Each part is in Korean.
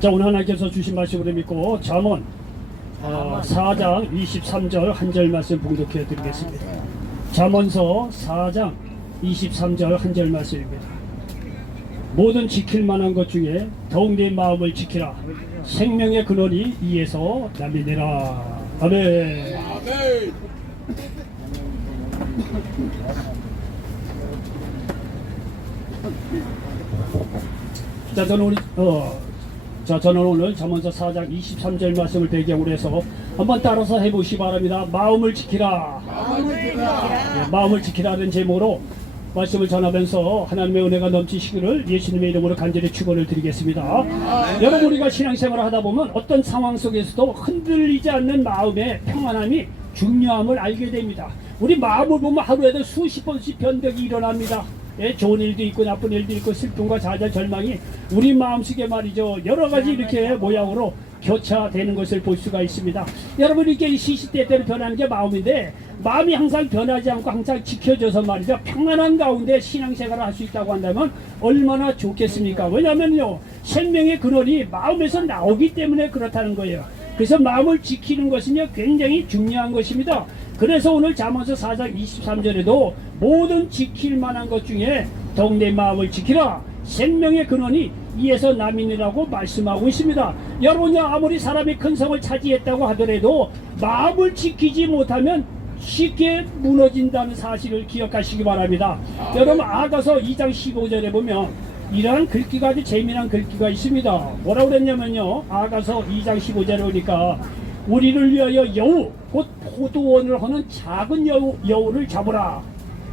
자, 오늘 하나님께서 주신 말씀으로 믿고 잠언 4장 23절 한 절 말씀 봉독해 드리겠습니다. 잠언서 4장 23절 한 절 말씀입니다. 모든 지킬 만한 것 중에 더욱 내 마음을 지키라. 생명의 근원이 이에서 남이니라. 아멘. 아멘. 자, 저는 오늘 잠언서 4장 23절 말씀을 배경으로 해서 한번 따라서 해보시기 바랍니다. 마음을 지키라. 마음을 지키라는 제목으로 말씀을 전하면서 하나님의 은혜가 넘치시기를 예수님의 이름으로 간절히 축원을 드리겠습니다. 여러분, 우리가 신앙생활을 하다 보면 어떤 상황 속에서도 흔들리지 않는 마음의 평안함이 중요함을 알게 됩니다. 우리 마음을 보면 하루에도 수십 번씩 변덕이 일어납니다. 좋은 일도 있고 나쁜 일도 있고 슬픔과 좌절 절망이 우리 마음속에 말이죠, 여러가지 이렇게 모양으로 교차되는 것을 볼 수가 있습니다. 여러분, 이렇게 시시때때로 변하는 게 마음인데, 마음이 항상 변하지 않고 항상 지켜져서 말이죠, 평안한 가운데 신앙생활을 할 수 있다고 한다면 얼마나 좋겠습니까? 왜냐하면요, 생명의 근원이 마음에서 나오기 때문에 그렇다는 거예요. 그래서 마음을 지키는 것은요, 굉장히 중요한 것입니다. 그래서 오늘 잠언서 4장 23절에도 모든 지킬 만한 것 중에 더욱 내 마음을 지키라. 생명의 근원이 이에서 남이니라고 말씀하고 있습니다. 여러분요, 아무리 사람이 큰 성을 차지했다고 하더라도 마음을 지키지 못하면 쉽게 무너진다는 사실을 기억하시기 바랍니다. 여러분, 아가서 2장 15절에 보면 이러한 글귀가 아주 재미난 글귀가 있습니다. 뭐라고 그랬냐면요, 아가서 2장 15절에 보니까 우리를 위하여 여우 곧 포도원을 하는 작은 여우를 잡으라.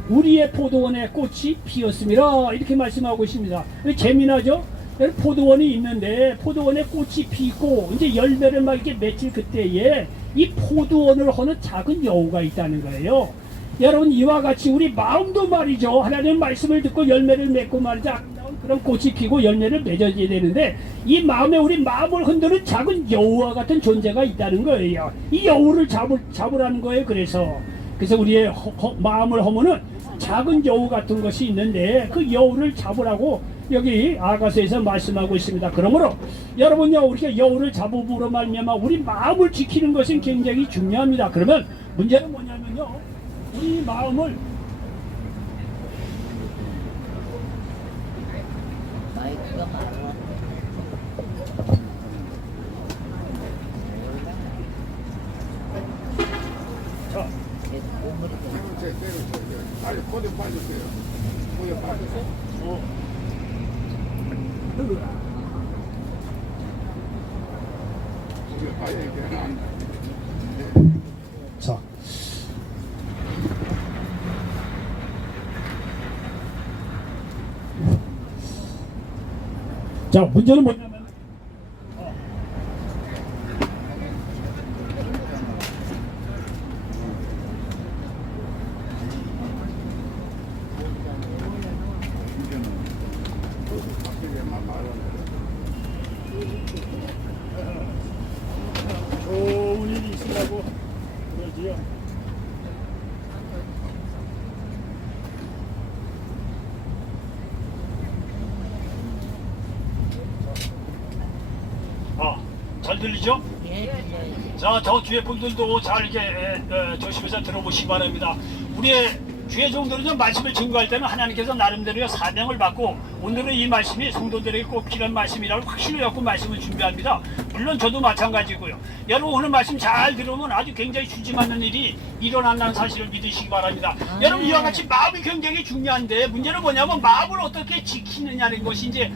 우리의 포도원에 꽃이 피었습니다. 이렇게 말씀하고 있습니다. 재미나죠? 포도원이 있는데 포도원에 꽃이 피고 이제 열매를 막 이렇게 맺힐 그때에 이 포도원을 하는 작은 여우가 있다는 거예요. 여러분, 이와 같이 우리 마음도 말이죠, 하나님의 말씀을 듣고 열매를 맺고 말이죠, 그런 꽃이 피고 열매를 맺어야 되는데 이 마음에 우리 마음을 흔드는 작은 여우와 같은 존재가 있다는 거예요. 이 여우를 잡으라는 거예요. 그래서 우리의 마음을 허무는 작은 여우 같은 것이 있는데 그 여우를 잡으라고 여기 아가서에서 말씀하고 있습니다. 그러므로 여러분요, 우리가 여우를 잡음으로 말미암아 우리 마음을 지키는 것은 굉장히 중요합니다. 그러면 문제는 뭐냐면요, 우리 마음을 빨리 코드 빠졌어요. 코드 빠졌어. 이거 봐야 돼. 자, 문제는 뭐냐면 좋은 일이 있으라고 그러지요. 잘 들리죠? 자, 저 뒤에 분들도 잘 이렇게 조심해서 들어보시기 바랍니다. 우리의 주의 종들은요, 말씀을 증거할 때는 하나님께서 나름대로의 사명을 받고 오늘은 이 말씀이 성도들에게 꼭 필요한 말씀이라고 확신을 갖고 말씀을 준비합니다. 물론 저도 마찬가지고요. 여러분, 오늘 말씀 잘 들으면 아주 굉장히 주춤하는 일이 일어난다는 사실을 믿으시기 바랍니다. 여러분, 이와 같이 마음이 굉장히 중요한데 문제는 뭐냐면 마음을 어떻게 지키느냐는 것이 이제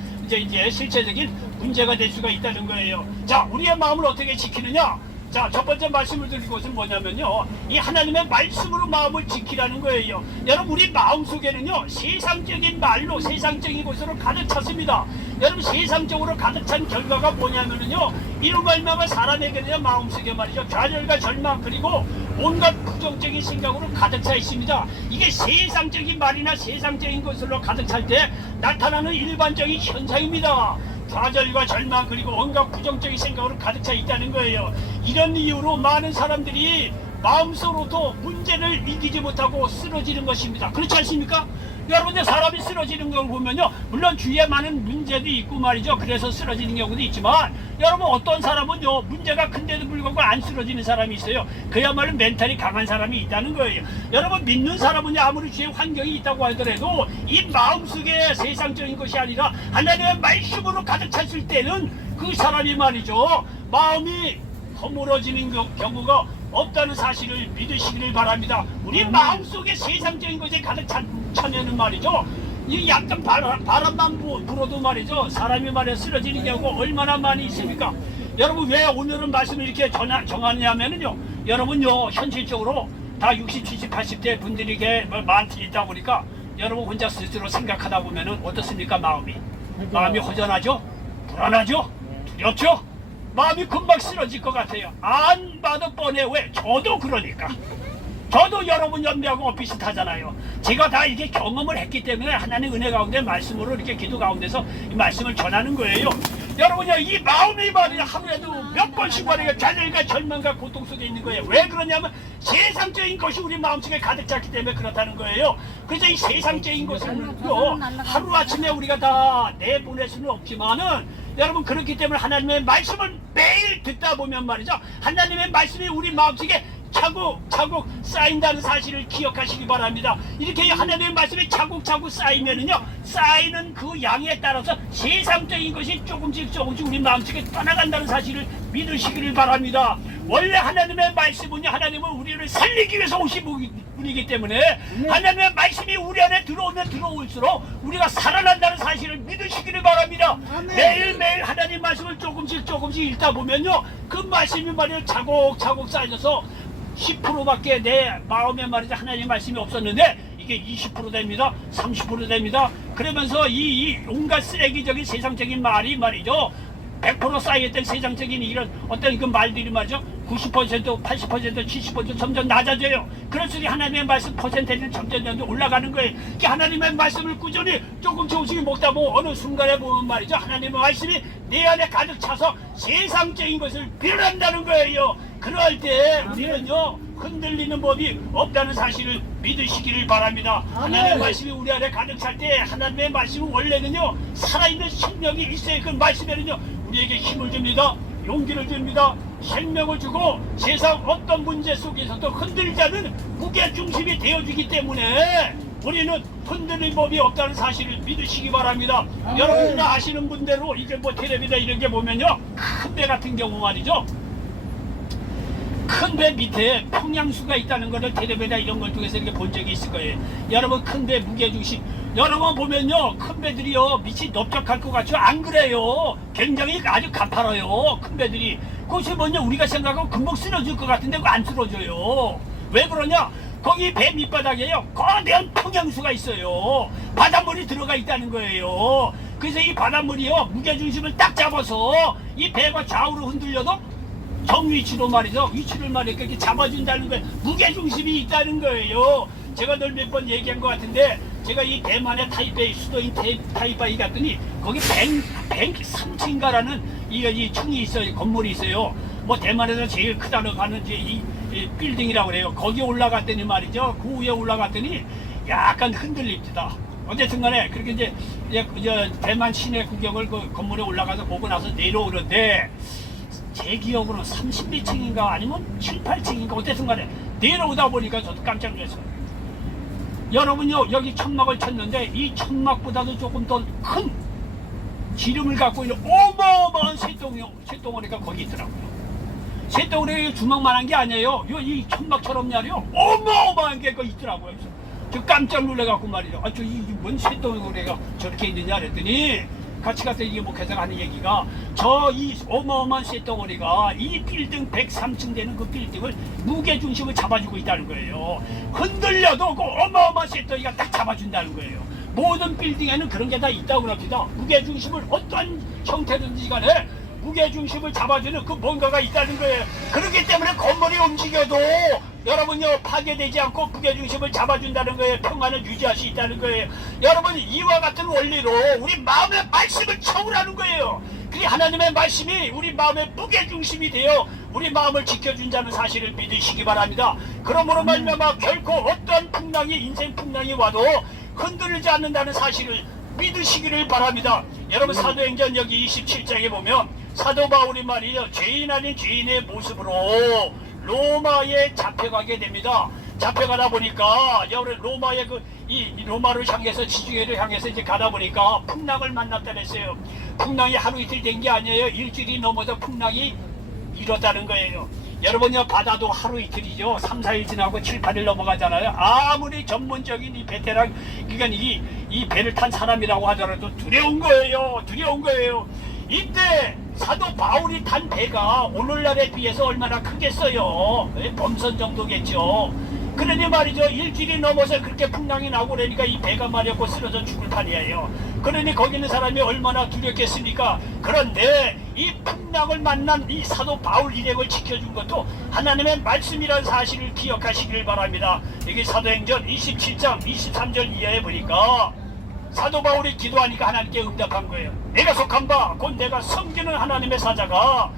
실체적인 문제가 될 수가 있다는 거예요. 자, 우리의 마음을 어떻게 지키느냐? 자, 첫 번째 말씀을 드릴 것은 뭐냐면요, 이 하나님의 말씀으로 마음을 지키라는 거예요. 여러분, 우리 마음 속에는요, 세상적인 말로 세상적인 것으로 가득 찼습니다. 여러분, 세상적으로 가득 찬 결과가 뭐냐면요, 이로 말미암아 사람에게는요, 마음속에 말이죠, 좌절과 절망 그리고 온갖 부정적인 생각으로 가득 차 있습니다. 이게 세상적인 말이나 세상적인 것으로 가득 찰 때 나타나는 일반적인 현상입니다. 좌절과 절망 그리고 온갖 부정적인 생각으로 가득 차 있다는 거예요. 이런 이유로 많은 사람들이 마음속으로도 문제를 이기지 못하고 쓰러지는 것입니다. 그렇지 않습니까? 여러분들 사람이 쓰러지는 걸 보면요, 물론 주위에 많은 문제도 있고 말이죠. 그래서 쓰러지는 경우도 있지만, 여러분 어떤 사람은요 문제가 큰데도 불구하고 안 쓰러지는 사람이 있어요. 그야말로 멘탈이 강한 사람이 있다는 거예요. 여러분 믿는 사람은요, 아무리 주위에 환경이 있다고 하더라도 이 마음속에 세상적인 것이 아니라 하나님의 말씀으로 가득 찼을 때는 그 사람이 말이죠, 마음이 허물어지는 경우가 없다는 사실을 믿으시기를 바랍니다. 우리 마음속에 세상적인 것에 가득 차면은 말이죠, 이 약간 바람만 불어도 말이죠, 사람이 말이야 쓰러지는 경우가 얼마나 많이 있습니까? 여러분 왜 오늘은 말씀을 이렇게 정하냐면은요, 여러분요 현실적으로 다 60, 70, 80대 분들이 많이 있다 보니까 여러분 혼자 스스로 생각하다 보면은 어떻습니까? 마음이 허전하죠? 불안하죠? 두렵죠? 마음이 금방 쓰러질 것 같아요. 안 봐도 뻔해. 왜? 저도 그러니까. 저도 여러분 연배하고 비슷하잖아요. 제가 다 이렇게 경험을 했기 때문에 하나님 은혜 가운데 말씀으로 이렇게 기도 가운데서 이 말씀을 전하는 거예요. 여러분요, 이 마음이 말이야 하루에도 몇 번씩 말이야 좌절과 절망과 고통 속에 있는 거예요. 왜 그러냐면 세상적인 것이 우리 마음속에 가득 찼기 때문에 그렇다는 거예요. 그래서 이 세상적인 것을요 하루아침에 우리가 다 내보낼 수는 없지만은, 여러분 그렇기 때문에 하나님의 말씀을 매일 듣다 보면 말이죠, 하나님의 말씀이 우리 마음속에 차곡차곡 쌓인다는 사실을 기억하시기 바랍니다. 이렇게 하나님의 말씀이 차곡차곡 쌓이면은요, 쌓이는 그 양에 따라서 세상적인 것이 조금씩 우리 마음속에 떠나간다는 사실을 믿으시기를 바랍니다. 원래 하나님의 말씀은요, 하나님은 우리를 살리기 위해서 오신 분이기 때문에 하나님의 말씀이 우리 안에 들어오면 들어올수록 우리가 살아난다는 사실을 믿으시기를 바랍니다. 매일매일 하나님 말씀을 조금씩 읽다 보면요, 그 말씀이 말이에요 차곡차곡 쌓여서 10%밖에 내 마음에 말이죠 하나님 말씀이 없었는데 이게 20% 됩니다. 30% 됩니다. 그러면서 이 온갖 쓰레기적인 세상적인 말이 말이죠 100% 쌓여있던 세상적인 이런 어떤 그 말들이 말이죠 90%, 80%, 70% 점점 낮아져요. 그럴수록 하나님의 말씀 퍼센테이지는 점점 올라가는 거예요. 하나님의 말씀을 꾸준히 조금씩 먹다 보면 어느 순간에 보면 말이죠, 하나님의 말씀이 내 안에 가득 차서 세상적인 것을 빌어낸다는 거예요. 그럴 때 우리는요 흔들리는 법이 없다는 사실을 믿으시기를 바랍니다. 하나님의 말씀이 우리 안에 가득 찰 때 하나님의 말씀은 원래는요 살아있는 생명이 있어요. 그 말씀에는요 우리에게 힘을 줍니다. 용기를 줍니다. 생명을 주고 세상 어떤 문제 속에서도 흔들리지 않는 무게중심이 되어주기 때문에 우리는 흔들릴 법이 없다는 사실을 믿으시기 바랍니다. 여러분들 아시는 분대로 이제 뭐 텔레비나 이런 게 보면요 큰 배 같은 경우 말이죠, 큰 배 밑에 평양수가 있다는 것을 텔레비나 이런 걸 통해서 이렇게 본 적이 있을 거예요. 여러분 큰 배 무게중심 여러분 보면요 큰 배들이요 밑이 넓적할 것 같죠? 안 그래요. 굉장히 아주 가파라요 큰 배들이. 그것이 뭐냐, 우리가 생각하고 금방 쓰러질 것 같은데 그거 안 쓰러져요. 왜 그러냐, 거기 배 밑바닥에요 거대한 평양수가 있어요. 바닷물이 들어가 있다는 거예요. 그래서 이 바닷물이요 무게중심을 딱 잡아서 이 배가 좌우로 흔들려도 정위치로 말이죠 위치를 말이죠 이렇게 잡아준다는 거예요. 무게중심이 있다는 거예요. 제가 늘 몇 번 얘기한 것 같은데, 제가 이 대만의 타이베이 수도인 타이베이 갔더니 거기 103층가라는 이 층이 있어요. 건물이 있어요. 뭐 대만에서 제일 크다고 하는 이 빌딩이라고 그래요. 거기 올라갔더니 말이죠, 그 위에 올라갔더니 약간 흔들립니다. 어쨌든 간에 그렇게 이제 대만 시내 구경을 그 건물에 올라가서 보고 나서 내려오는데, 제 기억으로는 30몇 층인가 아니면 7, 8층인가 어쨌든 간에 내려오다 보니까 저도 깜짝 놀랐어요. 여러분요 여기 천막을 쳤는데 이 천막보다도 조금 더 큰 기름을 갖고 있는 어마어마한 쇳덩어리가 거기 있더라고요. 쇳덩어리가 주먹만한 게 아니에요. 이 천막처럼 말이요 어마어마한 게 거기 있더라고요. 그래서 저 깜짝 놀래갖고 말이죠, 저 뭔 쇳덩어리가 저렇게 있느냐 그랬더니 같이 갔더니 이게 목회자가 하는 얘기가, 저 이 어마어마한 쇳덩어리가 이 빌딩 103층 되는 그 빌딩을 무게중심을 잡아주고 있다는 거예요. 흔들려도 그 어마어마한 쇳덩어리가 딱 잡아준다는 거예요. 모든 빌딩에는 그런 게 다 있다고 합니다. 무게중심을 어떤 형태든지 간에 무게중심을 잡아주는 그 뭔가가 있다는 거예요. 그렇기 때문에 건물이 움직여도 여러분요 파괴되지 않고 무게중심을 잡아준다는 거예요. 평안을 유지할 수 있다는 거예요. 여러분 이와 같은 원리로 우리 마음의 말씀을 채우라는 거예요. 그 하나님의 말씀이 우리 마음의 무게중심이 되어 우리 마음을 지켜준다는 사실을 믿으시기 바랍니다. 그러므로 말미암아 결코 어떠한 풍랑이 인생 풍랑이 와도 흔들리지 않는다는 사실을 믿으시기를 바랍니다. 여러분 사도행전 여기 27장에 보면 사도 바울이 말이죠. 죄인 아닌 죄인의 모습으로 로마에 잡혀가게 됩니다. 잡혀가다 보니까 여러분 로마의 이 로마를 향해서 지중해를 향해서 이제 가다 보니까 풍랑을 만났다 그랬어요. 풍랑이 하루 이틀 된 게 아니에요. 일주일이 넘어서 풍랑이 일었다는 거예요. 여러분요 바다도 하루 이틀이죠. 3, 4일 지나고 7, 8일 넘어가잖아요. 아무리 전문적인 이 베테랑 그러니까 이 배를 탄 사람이라고 하더라도 두려운 거예요. 두려운 거예요. 이때 사도 바울이 탄 배가 오늘날에 비해서 얼마나 크겠어요. 범선 정도겠죠. 그러니 말이죠. 일주일이 넘어서 그렇게 풍랑이 나고 그러니까 이 배가 말이야 곧 쓰러져 죽을 판이에요. 그러니 거기 있는 사람이 얼마나 두렵겠습니까? 그런데 이 풍랑을 만난 이 사도 바울 일행을 지켜준 것도 하나님의 말씀이라는 사실을 기억하시길 바랍니다. 여기 사도행전 27장 23절 이하에 보니까 사도 바울이 기도하니까 하나님께 응답한 거예요. 내가 속한 바 곧 내가 섬기는 하나님의 사자가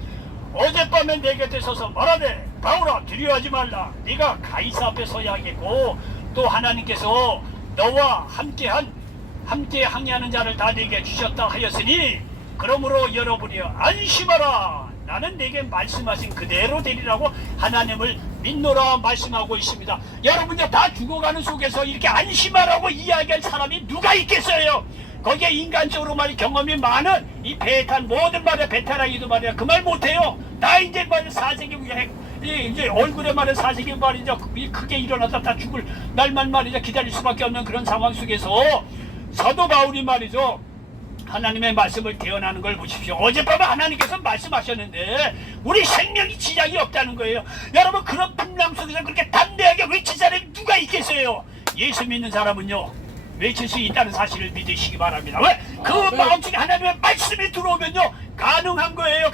어젯밤에 내 곁에 서서 말하되 바울아 두려워하지 말라. 네가 가이사 앞에 서야겠고 또 하나님께서 너와 함께 항해하는 자를 다 네게 주셨다 하였으니 그러므로 여러분이여 안심하라. 나는 내게 말씀하신 그대로 되리라고 하나님을 믿노라 말씀하고 있습니다. 여러분들 다 죽어가는 속에서 이렇게 안심하라고 이야기할 사람이 누가 있겠어요? 거기에 인간적으로 말이 경험이 많은 이 배에 탄 모든 말이야 베테랑이도 말이야 그 말 못해요. 나 이제 말이야 사세기 이제 얼굴에 말이야 사세기 말이죠 크게 일어나서 다 죽을 날만 말이죠 기다릴 수밖에 없는 그런 상황 속에서 사도 바울이 말이죠 하나님의 말씀을 대언하는 걸 보십시오. 어젯밤에 하나님께서 말씀하셨는데 우리 생명이 지장이 없다는 거예요. 여러분 그런 풍랑 속에서 그렇게 담대하게 외칠 사람이 누가 있겠어요? 예수 믿는 사람은요 외칠 수 있다는 사실을 믿으시기 바랍니다. 왜? 그 마음속에 하나님의 말씀이 들어오면요 가능한 거예요.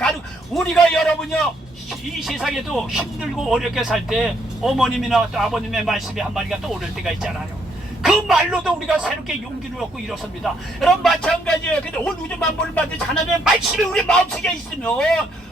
우리가 여러분요 이 세상에도 힘들고 어렵게 살 때 어머님이나 또 아버님의 말씀이 한마디가 떠오를 때가 있잖아요. 그 말로도 우리가 새롭게 용기를 얻고 일어섭니다. 여러분 마찬가지예요. 근데 온 우주 만물을 만든 하나님의 말씀이 우리 마음속에 있으면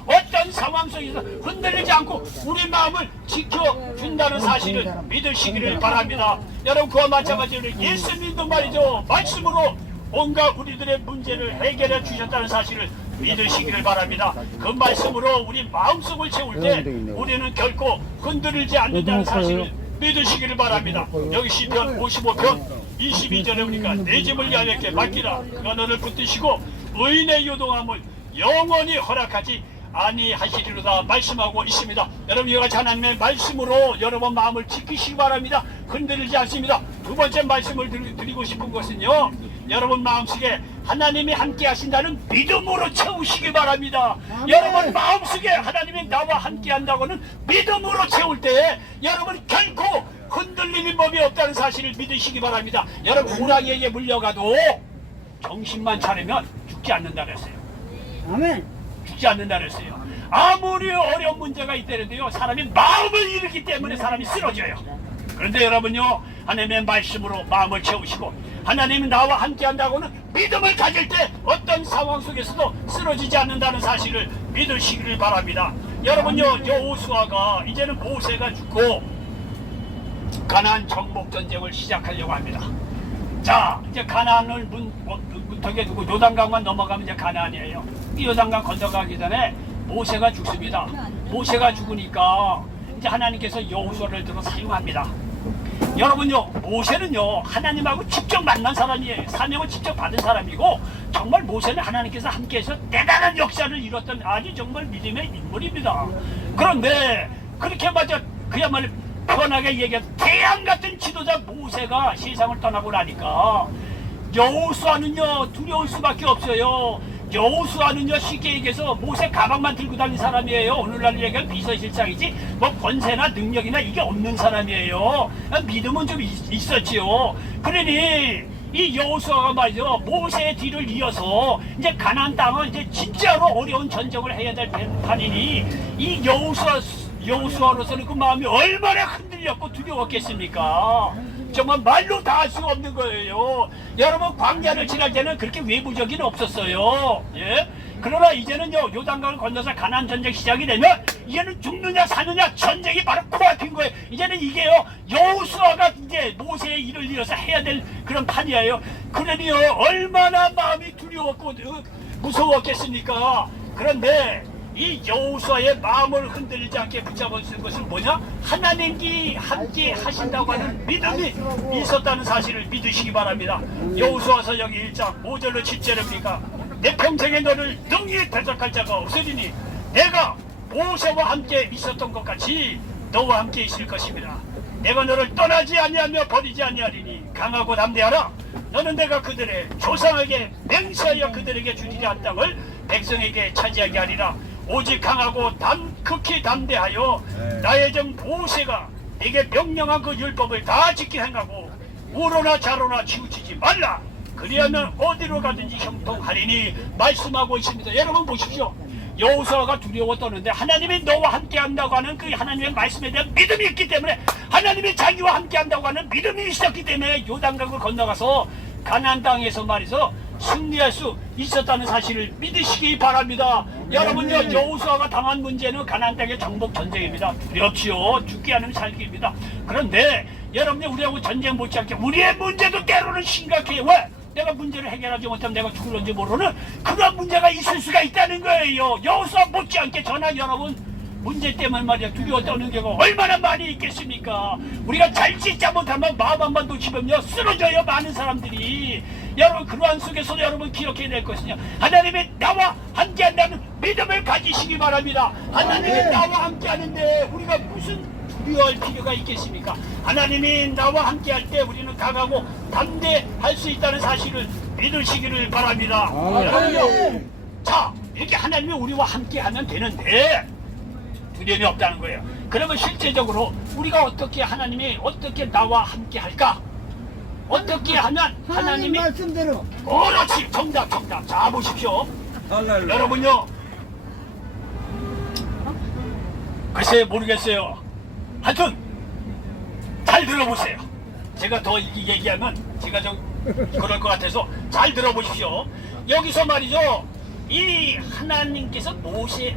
어떤 상황 속에서 흔들리지 않고 우리 마음을 지켜준다는 사실을 믿으시기를 바랍니다. 여러분 그와 마찬가지로 예수님도 말이죠 말씀으로 온갖 우리들의 문제를 해결해 주셨다는 사실을 믿으시기를 바랍니다. 그 말씀으로 우리 마음속을 채울 때 우리는 결코 흔들리지 않는다는 사실을 믿으시기를 바랍니다. 여기 시편 55편 22절에 보니까 내 집을 야곱께 맡기라. 그가 너를 붙드시고 의인의 요동함을 영원히 허락하지 아니하시리로다 말씀하고 있습니다. 여러분 이와 같이 하나님의 말씀으로 여러분 마음을 지키시기 바랍니다. 흔들리지 않습니다. 두 번째 말씀을 드리고 싶은 것은요 여러분 마음속에 하나님이 함께 하신다는 믿음으로 채우시기 바랍니다. 여러분 마음속에 하나님이 나와 함께 한다고는 믿음으로 채울 때 여러분 결코 흔들리는 법이 없다는 사실을 믿으시기 바랍니다. 여러분 호랑이에게 물려가도 정신만 차리면 죽지 않는다 그랬어요. 아멘. 죽지 않는다 그랬어요. 아무리 어려운 문제가 있다는데요 사람이 마음을 잃기 때문에 사람이 쓰러져요. 그런데 여러분요 하나님의 말씀으로 마음을 채우시고 하나님이 나와 함께 한다고는 믿음을 가질 때 어떤 상황 속에서도 쓰러지지 않는다는 사실을 믿으시기를 바랍니다. 여러분요 여호수아가 이제는 모세가 죽고 가나안 정복 전쟁을 시작하려고 합니다. 자 이제 가나안을 문턱에 두고 요단강만 넘어가면 이제 가나안이에요. 이 요단강 건너가기 전에 모세가 죽습니다. 모세가 죽으니까 이제 하나님께서 여호수아를 들어 사용합니다. 여러분요 모세는요 하나님하고 직접 만난 사람이에요. 사명을 직접 받은 사람이고 정말 모세는 하나님께서 함께해서 대단한 역사를 이뤘던 아주 정말 믿음의 인물입니다. 그런데 그렇게 맞아 그야말로 편하게 얘기한 태양 같은 지도자 모세가 세상을 떠나고 나니까 여호수아는요 두려울 수밖에 없어요. 여호수아는요 쉽게 얘기해서 모세 가방만 들고 다니는 사람이에요. 오늘날 얘기하면 비서실장이지 뭐 권세나 능력이나 이게 없는 사람이에요. 믿음은 좀 있었지요. 그러니 이 여호수아가 말이죠 모세의 뒤를 이어서 이제 가나안 땅은 이제 진짜로 어려운 전쟁을 해야 될 판이니 이 여호수아로서는 그 마음이 얼마나 흔들렸고 두려웠겠습니까? 정말 말로 다 할 수 없는 거예요. 여러분 광야를 지날 때는 그렇게 외부적인 없었어요. 예? 그러나 이제는요, 요단강을 건너서 가나안 전쟁 시작이 되면 이제는 죽느냐 사느냐 전쟁이 바로 코앞인 거예요. 이제는 이게요, 여호수아가 이제 모세의 일을 이어서 해야 될 그런 판이에요. 그러니요, 얼마나 마음이 두려웠고 무서웠겠습니까? 그런데 이 여호수아의 마음을 흔들리지 않게 붙잡아준 것은 뭐냐? 하나님이 함께 하신다고 하는 믿음이 있었다는 사실을 믿으시기 바랍니다. 여호수아서 여기 1장 5절로 7절입니까? 내 평생에 너를 능히 대적할 자가 없으리니 내가 모세와 함께 있었던 것 같이 너와 함께 있을 것입니다. 내가 너를 떠나지 아니하며 버리지 아니하리니 강하고 담대하라. 너는 내가 그들의 조상에게 맹세하여 그들에게 주지 않은 땅을 백성에게 차지하게 하리라. 오직 강하고 극히 담대하여 나의 종 모세가 네게 명령한 그 율법을 다 지키게 행하고 우로나 좌로나 치우치지 말라. 그리하면 어디로 가든지 형통하리니 말씀하고 있습니다. 여러분 보십시오. 여호수아가 두려워 떠는데 하나님이 너와 함께 한다고 하는 그 하나님의 말씀에 대한 믿음이 있기 때문에, 하나님이 자기와 함께 한다고 하는 믿음이 있었기 때문에 요단강을 건너가서 가나안 땅에서 말이죠, 승리할 수 있었다는 사실을 믿으시기 바랍니다. 여러분요, 여호수아가 당한 문제는 가나안 땅의 정복 전쟁입니다. 두렵지요. 죽게 하는 살기입니다. 그런데 여러분이 우리하고 전쟁 못지않게 우리의 문제도 때로는 심각해요. 왜? 내가 문제를 해결하지 못하면 내가 죽을런지 모르는 그런 문제가 있을 수가 있다는 거예요. 여호수아 못지않게 저나 여러분 문제 때문에 말이야 두려워 떠는 경우가 얼마나 많이 있겠습니까? 우리가 잘 짓지 못하면 마음 한번 놓치면요 쓰러져요, 많은 사람들이. 여러분 그러한 속에서 여러분 기억해야 될 것은요, 하나님이 나와 함께 한다는 믿음을 가지시기 바랍니다. 하나님이 나와 함께 하는데 우리가 무슨 두려워할 필요가 있겠습니까? 하나님이 나와 함께 할 때 우리는 강하고 담대할 수 있다는 사실을 믿으시기를 바랍니다. 여러분요, 자, 이렇게 하나님이 우리와 함께 하면 되는데 두려움이 없다는 거예요. 그러면 실제적으로 우리가 어떻게, 하나님이 어떻게 나와 함께 할까? 어떻게 하면 하나님이 말씀대로. 그렇지, 정답. 자 보십시오. 여러분요, 글쎄 모르겠어요. 하여튼 잘 들어보세요. 제가 더 얘기하면 제가 좀 그럴 것 같아서 잘 들어보십시오. 여기서 말이죠, 이 하나님께서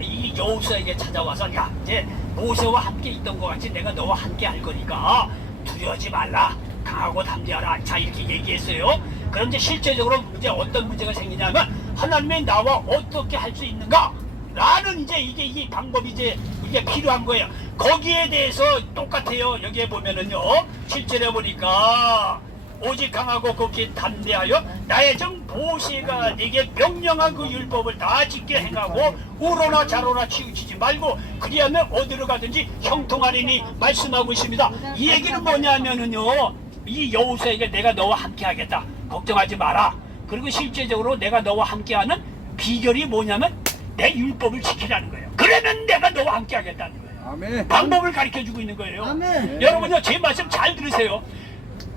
이 여호수아에게 찾아와서, 야, 이제 모세와 함께 있던 것 같이 내가 너와 함께 할 거니까 두려워하지 말라, 강하고 담대하라. 자, 이렇게 얘기했어요. 그런데 실제적으로 이제 어떤 문제가 생기냐면, 하나님이 나와 어떻게 할 수 있는가 라는 이제 이 방법이 이제 이게 필요한 거예요. 거기에 대해서 똑같아요. 여기에 보면은요, 실제로 보니까 오직 강하고 극히 담대하여 나의 종 모세가 네게 명령한 그 율법을 다 지켜 행하고 우로나 좌로나 치우치지 말고 그리하면 어디로 가든지 형통하리니 말씀하고 있습니다. 이 얘기는 뭐냐면은요, 이 여호수아에게 내가 너와 함께 하겠다, 걱정하지 마라. 그리고 실제적으로 내가 너와 함께하는 비결이 뭐냐면 내 율법을 지키라는 거예요. 그러면 내가 너와 함께 하겠다는 거예요. 아멘. 방법을 가르쳐주고 있는 거예요. 아멘. 여러분요, 제 말씀 잘 들으세요.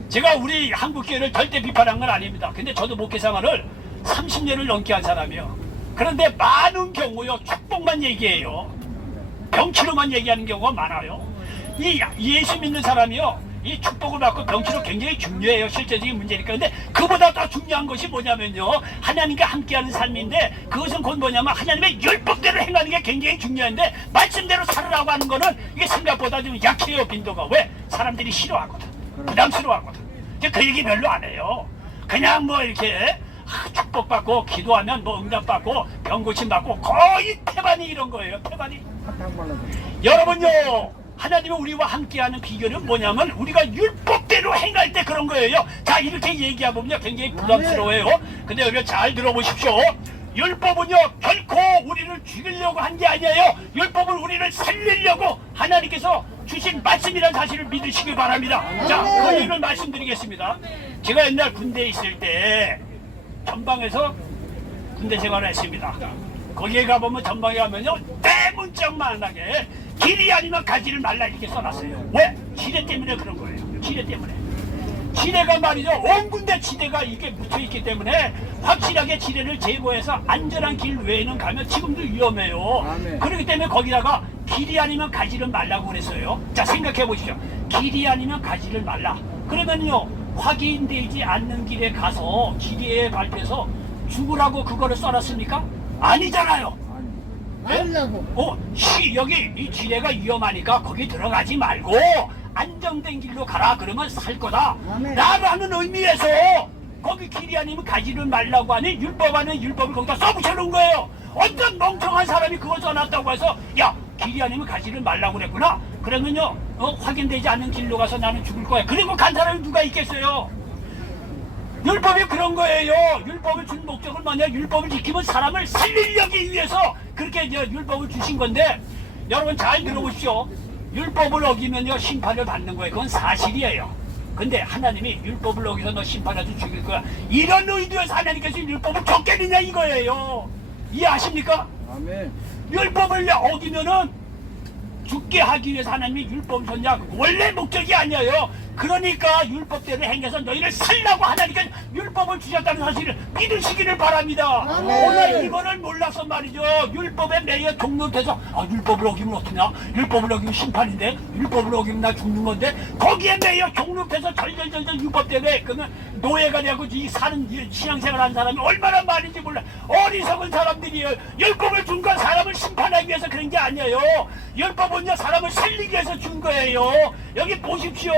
제가 우리 한국교회를 절대 비판한 건 아닙니다. 근데 저도 목회생활을 30년을 넘게 한 사람이에요. 그런데 많은 경우요, 축복만 얘기해요. 병치로만 얘기하는 경우가 많아요. 이 예수 믿는 사람이요, 이 축복을 받고 병치로 굉장히 중요해요. 실제적인 문제니까. 근데 그보다 더 중요한 것이 뭐냐면요, 하나님과 함께하는 삶인데, 그것은 곧 뭐냐면 하나님의 율법대로 행하는 게 굉장히 중요한데, 말씀대로 살으라고 하는 거는 이게 생각보다 좀 약해요, 빈도가. 왜? 사람들이 싫어하거든, 부담스러워하거든. 그 얘기 별로 안 해요. 그냥 뭐 이렇게 축복받고 기도하면 뭐 응답받고 병 고침받고, 거의 태반이 이런 거예요. 태반이. 여러분요, 하나님이 우리와 함께하는 비결은 뭐냐면 우리가 율법대로 행할 때 그런 거예요. 자, 이렇게 얘기하면요 굉장히 부담스러워요. 근데 여러분 잘 들어보십시오. 율법은요 결코 우리를 죽이려고 한 게 아니에요. 율법은 우리를 살리려고 하나님께서 주신 말씀이라는 사실을 믿으시기 바랍니다. 자, 그 얘기를 말씀드리겠습니다. 제가 옛날 군대에 있을 때 전방에서 군대 생활을 했습니다. 거기에 가보면 전방에 가면요 대문짝만하게 길이 아니면 가지를 말라 이렇게 써놨어요. 왜? 지뢰 때문에 그런 거예요. 지뢰 때문에. 지뢰가 말이죠, 온 군데 지뢰가 이게 묻혀있기 때문에 확실하게 지뢰를 제거해서 안전한 길 외에는 가면 지금도 위험해요. 아멘. 그렇기 때문에 거기다가 길이 아니면 가지를 말라고 그랬어요. 자, 생각해 보십시오. 길이 아니면 가지를 말라. 그러면요 확인되지 않는 길에 가서 지뢰에 밟혀서 죽으라고 그거를 써놨습니까? 아니잖아요. 말라고. 여기 이 지대가 위험하니까 거기 들어가지 말고 안정된 길로 가라. 그러면 살 거다. 아멘. 라는 의미에서 거기 길이 아니면 가지를 말라고 하니 율법 안에 율법을 거기다 써붙여 놓은 거예요. 어떤 멍청한 사람이 그걸 써놨다고 해서 야 길이 아니면 가지를 말라고 그랬구나. 그러면요 확인되지 않는 길로 가서 나는 죽을 거야. 그리고 간 사람이 누가 있겠어요. 율법이 그런 거예요. 율법을 준 목적은 뭐냐? 율법을 지키면 사람을 살리려기 위해서 그렇게 이제 율법을 주신 건데 여러분 잘 들어보십시오. 율법을 어기면요 심판을 받는 거예요. 그건 사실이에요. 근데 하나님이 율법을 어기서 너 심판해서 죽일 거야. 이런 의도에서 하나님께서 율법을 줬겠느냐 이거예요. 이해하십니까? 아멘. 율법을 어기면은 죽게 하기 위해서 하나님이 율법을 줬냐? 원래 목적이 아니에요. 그러니까 율법대로 행해서 너희를 살라고 하나님께서 율법을 주셨다는 사실을 믿으시기를 바랍니다. 아멘. 오늘 이거를 몰라서 말이죠. 율법에 매여 종로돼서 율법을 어기면 어떠냐? 율법을 어기면 심판인데 율법을 어기면 나 죽는 건데 거기에 매여 종로돼서 절절절절 율법 때문에 그러면 노예가 되고 이 사는 신앙생활 하는 사람이 얼마나 많은지 몰라. 어리석은 사람들이에요. 율법을 준 건 사람을 심판하기 위해서 그런 게 아니에요. 율법은요 사람을 살리기 위해서 준 거예요. 여기 보십시오.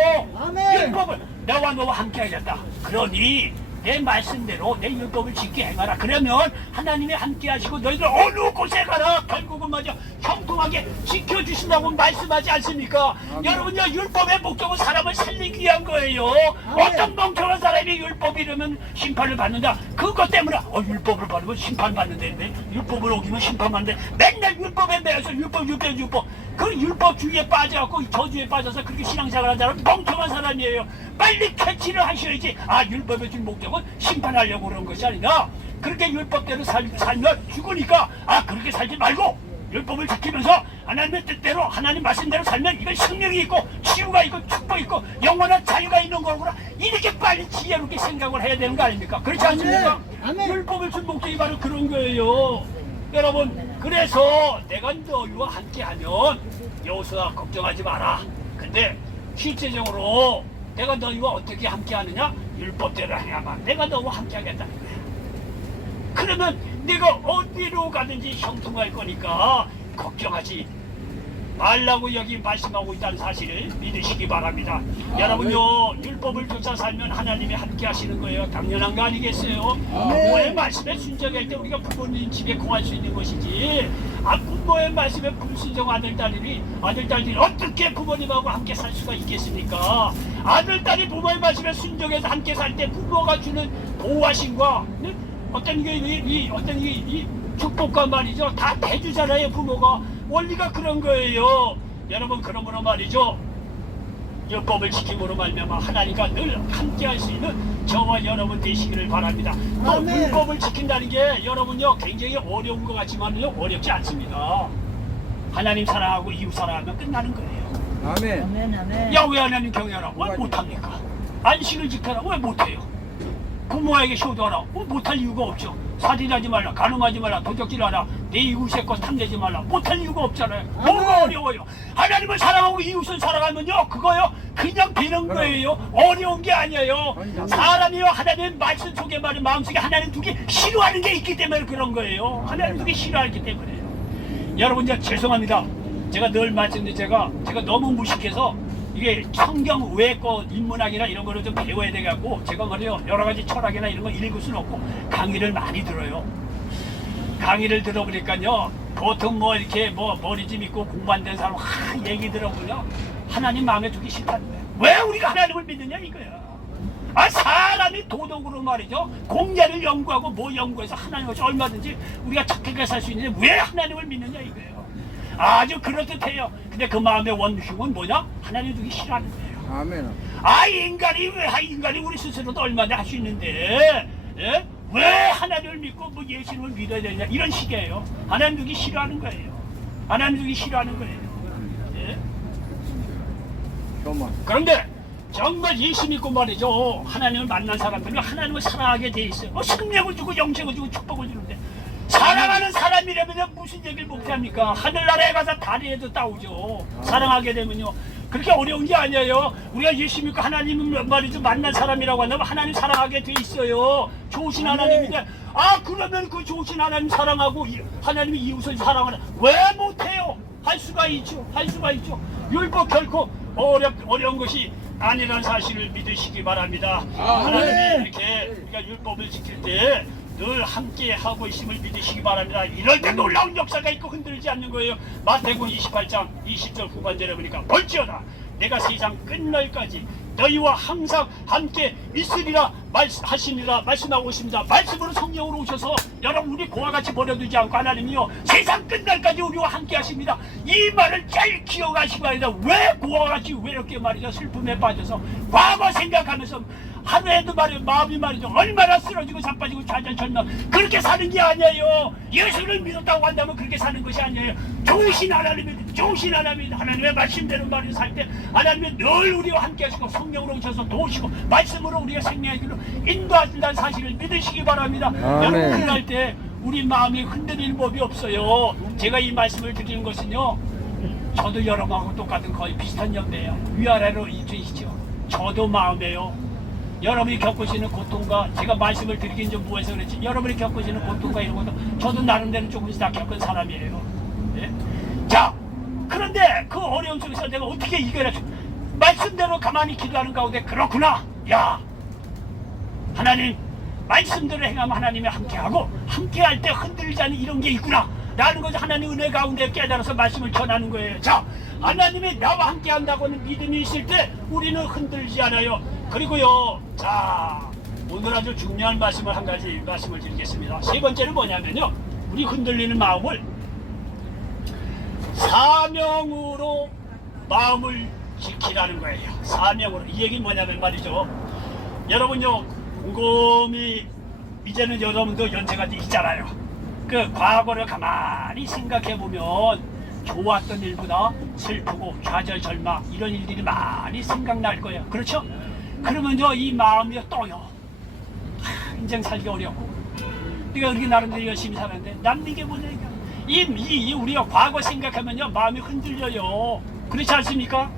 아멘. 율법을 나와 너와 함께 하겠다. 그러니 내 말씀대로 내 율법을 지켜 행하라. 그러면 하나님이 함께 하시고 너희들 어느 곳에 가라 결국은 맞아 형통하게 지켜주신다고 말씀하지 않습니까? 여러분요 율법의 목적은 사람을 살리기 위한 거예요. 어떤 멍청한 사람이 율법 이러면 심판을 받는다. 그것 때문에 율법을 받으면 심판받는데 율법을 어기면 심판받는데 맨날 율법에 매여서 율법 그 율법 주의에 빠져갖고 저주에 빠져서 그렇게 신앙생활하는 사람은 멍청한 사람이에요. 빨리 캐치를 하셔야지. 율법의 준 목적은 심판하려고 그런 것이 아니라 그렇게 율법대로 살면 죽으니까 그렇게 살지 말고 율법을 지키면서 하나님의 뜻대로 하나님 말씀대로 살면 이건 생명이 있고 치유가 있고 축복이 있고 영원한 자유가 있는 거구나. 이렇게 빨리 지혜롭게 생각을 해야 되는 거 아닙니까? 그렇지 않습니까? 아멘. 율법을 준 목적이 바로 그런 거예요. 여러분 그래서 내가 너희와 함께하면 여호수아 걱정하지 마라. 근데 실제적으로 내가 너희와 어떻게 함께하느냐? 율법대로 행하면 내가 너희와 함께하겠다는 거야. 그러면 내가 어디로 가든지 형통할 거니까 걱정하지 말라고 여기 말씀하고 있다는 사실을 믿으시기 바랍니다. 여러분요 율법을 쫓아 살면 하나님이 함께 하시는 거예요. 당연한 거 아니겠어요? 부모의 말씀에 순종할 때 우리가 부모님 집에 공할 수 있는 것이지 부모의 말씀에 불순종 아들딸들이 어떻게 부모님하고 함께 살 수가 있겠습니까? 아들딸이 부모의 말씀에 순종해서 함께 살 때 부모가 주는 보호하심과 어떤 이 축복과 말이죠 다 해주잖아요. 부모가 원리가 그런 거예요. 여러분 그러므로 말이죠 율법을 지킴으로 말미암아 하나님과 늘 함께할 수 있는 저와 여러분 되시기를 바랍니다. 또 아멘. 율법을 지킨다는 게 여러분요 굉장히 어려운 것 같지만요 어렵지 않습니다. 하나님 사랑하고 이웃 사랑하면 끝나는 거예요. 아멘. 아멘. 야외 하나님 경외하라. 왜 못합니까? 안식을 지켜라. 왜 못해요? 부모에게 효도하라. 왜 못할 이유가 없죠. 살인하지 말라. 간음하지 말라. 도적질하라. 내 이웃의 것 탐내지 말라. 못할 이유가 없잖아요. 뭐가 어려워요? 하나님을 사랑하고 이웃을 사랑하면요 그거요 그냥 되는 거예요. 어려운 게 아니에요. 사람이요 하나님 말씀 속에 말은 마음속에 하나님 두기 싫어하는 게 있기 때문에 그런 거예요. 하나님 두기 싫어하기 때문에요. 여러분 이제 죄송합니다. 제가 늘 말씀드린 제가 너무 무식해서 이게 성경 외의 거 인문학이나 이런 거를 좀 배워야 돼갖고 제가 말이요 여러 가지 철학이나 이런 거 읽을 수는 없고 강의를 많이 들어요. 강의를 들어보니까요 보통 뭐 이렇게 뭐 머리 좀 있고 공부 안 된 사람 얘기 들어보면 하나님 마음에 두기 싫다는 거예요. 왜 우리가 하나님을 믿느냐 이거야. 사람이 도덕으로 말이죠 공자를 연구하고 뭐 연구해서 하나님 없이 얼마든지 우리가 착하게 살 수 있는데 왜 하나님을 믿느냐 이거예요. 아주 그럴듯해요. 근데 그 마음의 원흉은 뭐냐? 하나님 두기 싫어하는 거예요. 아멘. 인간이 우리 스스로도 얼마나 할 수 있는데 왜 하나님을 믿고 뭐 예수님을 믿어야 되냐 이런 식이에요. 하나님 두기 싫어하는 거예요. 하나님 두기 싫어하는 거예요. 정말. 그런데 정말 예수 믿고 말이죠 하나님을 만난 사람들은 하나님을 사랑하게 돼 있어요. 생명을 주고 영생을 주고 축복을 주는데 사랑하는 사람이라면 무슨 얘기를 못합니까? 하늘나라에 가서 다리에도 따오죠. 사랑하게 되면요 그렇게 어려운 게 아니에요. 우리가 예수 믿고 하나님은 말이죠 만난 사람이라고 한다면 하나님 사랑하게 돼 있어요. 좋으신 하나님인데 그러면 그 좋으신 하나님 사랑하고 하나님이 이웃을 사랑하는 왜 못해요? 할 수가 있죠. 율법 결코 어려운 것이 아니라는 사실을 믿으시기 바랍니다. 하나님이 이렇게 우리가 율법을 지킬 때 늘 함께 하고 있음을 믿으시기 바랍니다. 이럴 때 놀라운 역사가 있고 흔들리지 않는 거예요. 마태복음 28장 20절 후반절에 보니까 볼지어다 내가 세상 끝날까지 너희와 항상 함께 있으리라 하시니라 말씀하고 있습니다. 말씀으로 성령으로 오셔서 여러분 우리 고와 같이 버려두지 않고 하나님이요 세상 끝날까지 우리와 함께 하십니다. 이 말을 잘 기억하시기 바랍니다. 왜 고와 같이 외롭게 말이죠 슬픔에 빠져서 과거 생각하면서 하루에도 말이죠 마음이 말이죠 얼마나 쓰러지고 자빠지고 좌절절망 그렇게 사는 게 아니에요. 예수를 믿었다고 한다면 그렇게 사는 것이 아니에요. 좋으신 하나님의 말씀대로 말이죠 살 때 하나님이 늘 우리와 함께 하시고 성령으로 오셔서 도우시고 말씀으로 우리가 생명의 길로 인도하신다는 사실을 믿으시기 바랍니다. 여러분 그럴 때 우리 마음이 흔들릴 법이 없어요. 제가 이 말씀을 드리는 것은요 저도 여러분하고 똑같은 거의 비슷한 연배예요. 위아래로 있으시죠. 저도 마음이에요. 여러분이 겪으시는 고통과 제가 말씀을 드리긴 좀 뭐해서 그랬지 여러분이 겪으시는 고통과 이런 것도 저도 나름대로 조금씩 다 겪은 사람이에요. 네? 자 그런데 그 어려움 속에서 내가 어떻게 이겨내 말씀대로 가만히 기도하는 가운데 그렇구나 야 하나님 말씀대로 행하면 하나님이 함께하고 함께할 때 흔들리지 않는 이런 게 있구나 라는 것을 하나님 은혜 가운데 깨달아서 말씀을 전하는 거예요. 자 하나님이 나와 함께 한다고는 믿음이 있을 때 우리는 흔들리지 않아요. 그리고요 자 오늘 아주 중요한 말씀을 한 가지 말씀을 드리겠습니다. 세 번째는 뭐냐면요 우리 흔들리는 마음을 사명으로 마음을 지키라는 거예요. 사명으로 이 얘기는 뭐냐면 말이죠 여러분요 곰곰이 이제는 여러분도 연세가 있잖아요. 그 과거를 가만히 생각해 보면 좋았던 일보다 슬프고 좌절 절망 이런 일들이 많이 생각날 거예요. 그렇죠? 그러면요 이 마음이 떠요. 인생 살기 어렵고 네가 그렇게 나름대로 열심히 사는데 난 이게 뭐냐니까 이 우리가 과거 생각하면요 마음이 흔들려요. 그렇지 않습니까?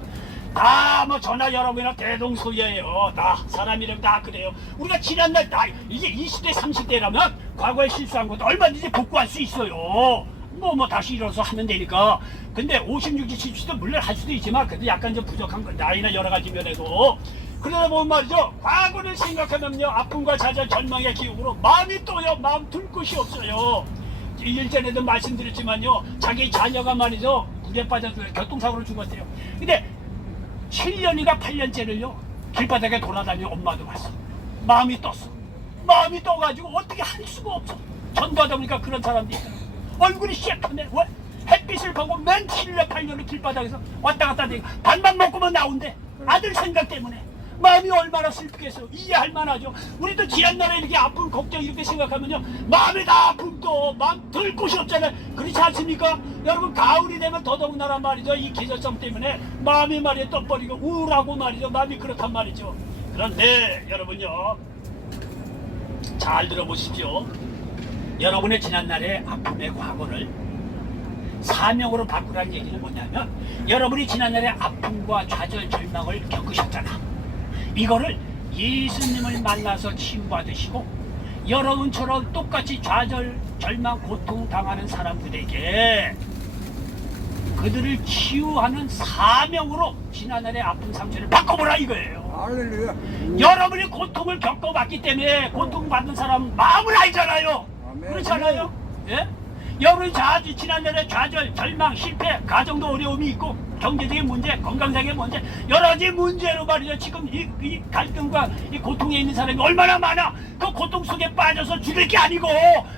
다 뭐 저나 여러분이나 대동소이해요. 다 사람이라면 다 그래요. 우리가 지난날 다 이제 20대 30대라면 과거에 실수한 것도 얼마든지 복구할 수 있어요. 뭐 다시 일어서 하면 되니까. 근데 50, 60, 70도 물론 할 수도 있지만 그래도 약간 좀 부족한 거 나이나 여러 가지 면에도 그러다 보면 말이죠 과거를 생각하면요 아픔과 좌절 절망의 기억으로 마음이 또요 마음 둘 곳이 없어요. 일전에도 말씀드렸지만요 자기 자녀가 말이죠 물에 빠져서 교통사고로 죽었대요. 근데 7년인가 8년째를요 길바닥에 돌아다니는 엄마도 봤어. 마음이 떴어. 마음이 떠가지고 어떻게 할 수가 없어. 전도하다 보니까 그런 사람들이 있어요. 얼굴이 시약하네. 왜? 햇빛을 보고 맨 7년 8년을 길바닥에서 왔다 갔다 하니까 밥만 먹고만 나온대. 아들 생각 때문에. 마음이 얼마나 슬프겠어요. 이해할 만하죠. 우리도 지난날에 이렇게 아픈 걱정 이렇게 생각하면요 마음이 다 아픈 또 마음 들 곳이 없잖아요. 그렇지 않습니까? 여러분 가을이 되면 더더군다나 말이죠 이 계절성 때문에 마음이 말이죠 떠버리고 우울하고 말이죠 마음이 그렇단 말이죠. 그런데 여러분요 잘 들어보십시오. 여러분의 지난날의 아픔의 과거를 사명으로 바꾸라는 얘기는 뭐냐면 여러분이 지난날의 아픔과 좌절 절망을 겪으셨잖아. 이거를 예수님을 만나서 치유받으시고 여러분처럼 똑같이 좌절, 절망, 고통 당하는 사람들에게 그들을 치유하는 사명으로 지난날의 아픈 상처를 바꿔보라 이거예요. 할렐루야. 여러분이 고통을 겪어봤기 때문에 고통받는 사람 마음을 알잖아요. 그렇지 않아요? 예? 여러분이 지난날의 좌절, 절망, 실패, 가정도 어려움이 있고 경제적인 문제, 건강상의 문제, 여러 가지 문제로 말이죠. 지금 이 갈등과 이 고통에 있는 사람이 얼마나 많아. 그 고통 속에 빠져서 죽을 게 아니고